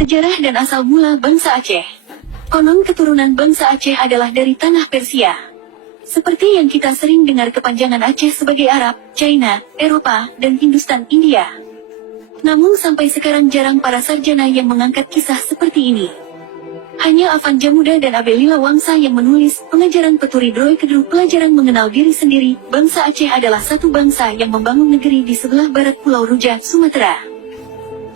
Sejarah dan asal mula bangsa Aceh. Konon keturunan bangsa Aceh adalah dari tanah Persia. Seperti yang kita sering dengar kepanjangan Aceh sebagai Arab, China, Eropa, dan Hindustan India. Namun sampai sekarang jarang para sarjana yang mengangkat kisah seperti ini. Hanya Afan Jamuda dan Abelila Wangsa yang menulis pengajaran Peturi Droi Kedru pelajaran mengenal diri sendiri. Bangsa Aceh adalah satu bangsa yang membangun negeri di sebelah barat Pulau Ruja, Sumatera.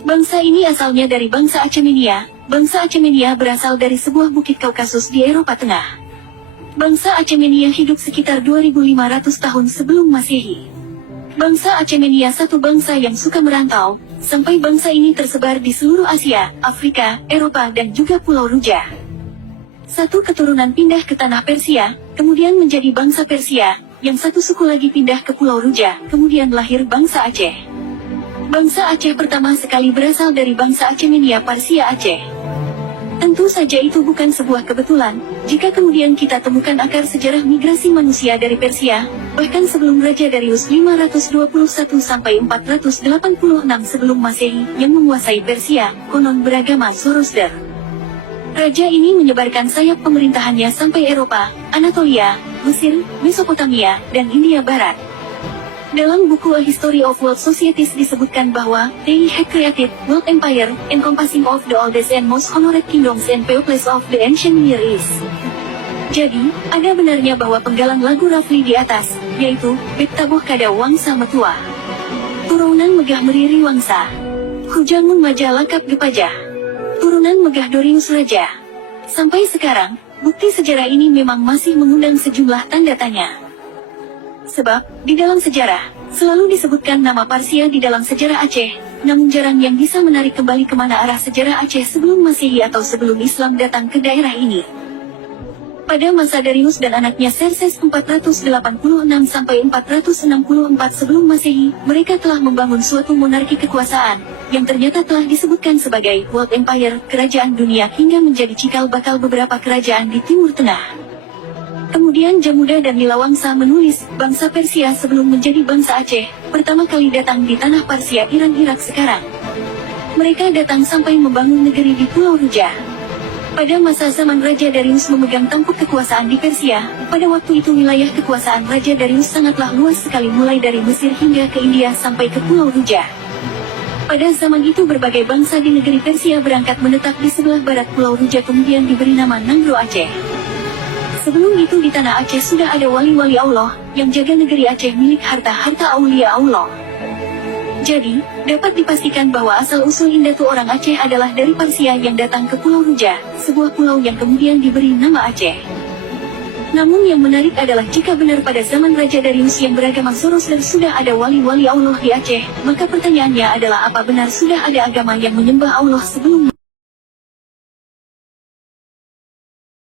Bangsa ini asalnya dari bangsa Acemenia. Bangsa Acemenia berasal dari sebuah bukit Kaukasus di Eropa Tengah. Bangsa Acemenia hidup sekitar 2500 tahun sebelum Masehi. Bangsa Acemenia satu bangsa yang suka merantau, sampai bangsa ini tersebar di seluruh Asia, Afrika, Eropa dan juga Pulau Ruja. Satu keturunan pindah ke tanah Persia, kemudian menjadi bangsa Persia, yang satu suku lagi pindah ke Pulau Ruja, kemudian lahir bangsa Aceh. Bangsa Aceh pertama sekali berasal dari bangsa Acemenia Parsia Aceh. Tentu saja itu bukan sebuah kebetulan, jika kemudian kita temukan akar sejarah migrasi manusia dari Persia, bahkan sebelum Raja Darius 521-486 sebelum Masehi, yang menguasai Persia, konon beragama Zoroaster. Raja ini menyebarkan sayap pemerintahannya sampai Eropa, Anatolia, Mesir, Mesopotamia, dan India Barat. Dalam buku A History of World Societies disebutkan bahwa they had created world empire encompassing of the oldest and most honored kingdoms and peoples of the ancient Near East. Jadi, ada benarnya bahwa penggalan lagu Rafli di atas, yaitu Bektaboh Kada Wangsa Metua, turunan Megah Meriri Wangsa, Hujangun Maja Lakap Gepajah, turunan Megah Dorius Raja. Sampai sekarang, bukti sejarah ini memang masih mengundang sejumlah tanda tanya. Sebab, di dalam sejarah, selalu disebutkan nama Parsia di dalam sejarah Aceh, namun jarang yang bisa menarik kembali kemana arah sejarah Aceh sebelum Masehi atau sebelum Islam datang ke daerah ini. Pada masa Darius dan anaknya Xerxes 486-464 sebelum Masehi, mereka telah membangun suatu monarki kekuasaan, yang ternyata telah disebutkan sebagai World Empire, kerajaan dunia hingga menjadi cikal bakal beberapa kerajaan di Timur Tengah. Kemudian Jamuda dan Lila Wangsa menulis, bangsa Persia sebelum menjadi bangsa Aceh, pertama kali datang di tanah Parsia Iran Irak sekarang. Mereka datang sampai membangun negeri di Pulau Ruja. Pada masa zaman Raja Darius memegang tampuk kekuasaan di Persia, pada waktu itu wilayah kekuasaan Raja Darius sangatlah luas sekali mulai dari Mesir hingga ke India sampai ke Pulau Ruja. Pada zaman itu berbagai bangsa di negeri Persia berangkat menetap di sebelah barat Pulau Ruja kemudian diberi nama Nanggro Aceh. Sebelum itu di tanah Aceh sudah ada wali-wali Allah, yang jaga negeri Aceh milik harta-harta aulia Allah. Jadi, dapat dipastikan bahwa asal-usul Indatu orang Aceh adalah dari Parsia yang datang ke Pulau Ruja, sebuah pulau yang kemudian diberi nama Aceh. Namun yang menarik adalah jika benar pada zaman Raja Darius yang beragama Zoroaster sudah ada wali-wali Allah di Aceh, maka pertanyaannya adalah apa benar sudah ada agama yang menyembah Allah sebelum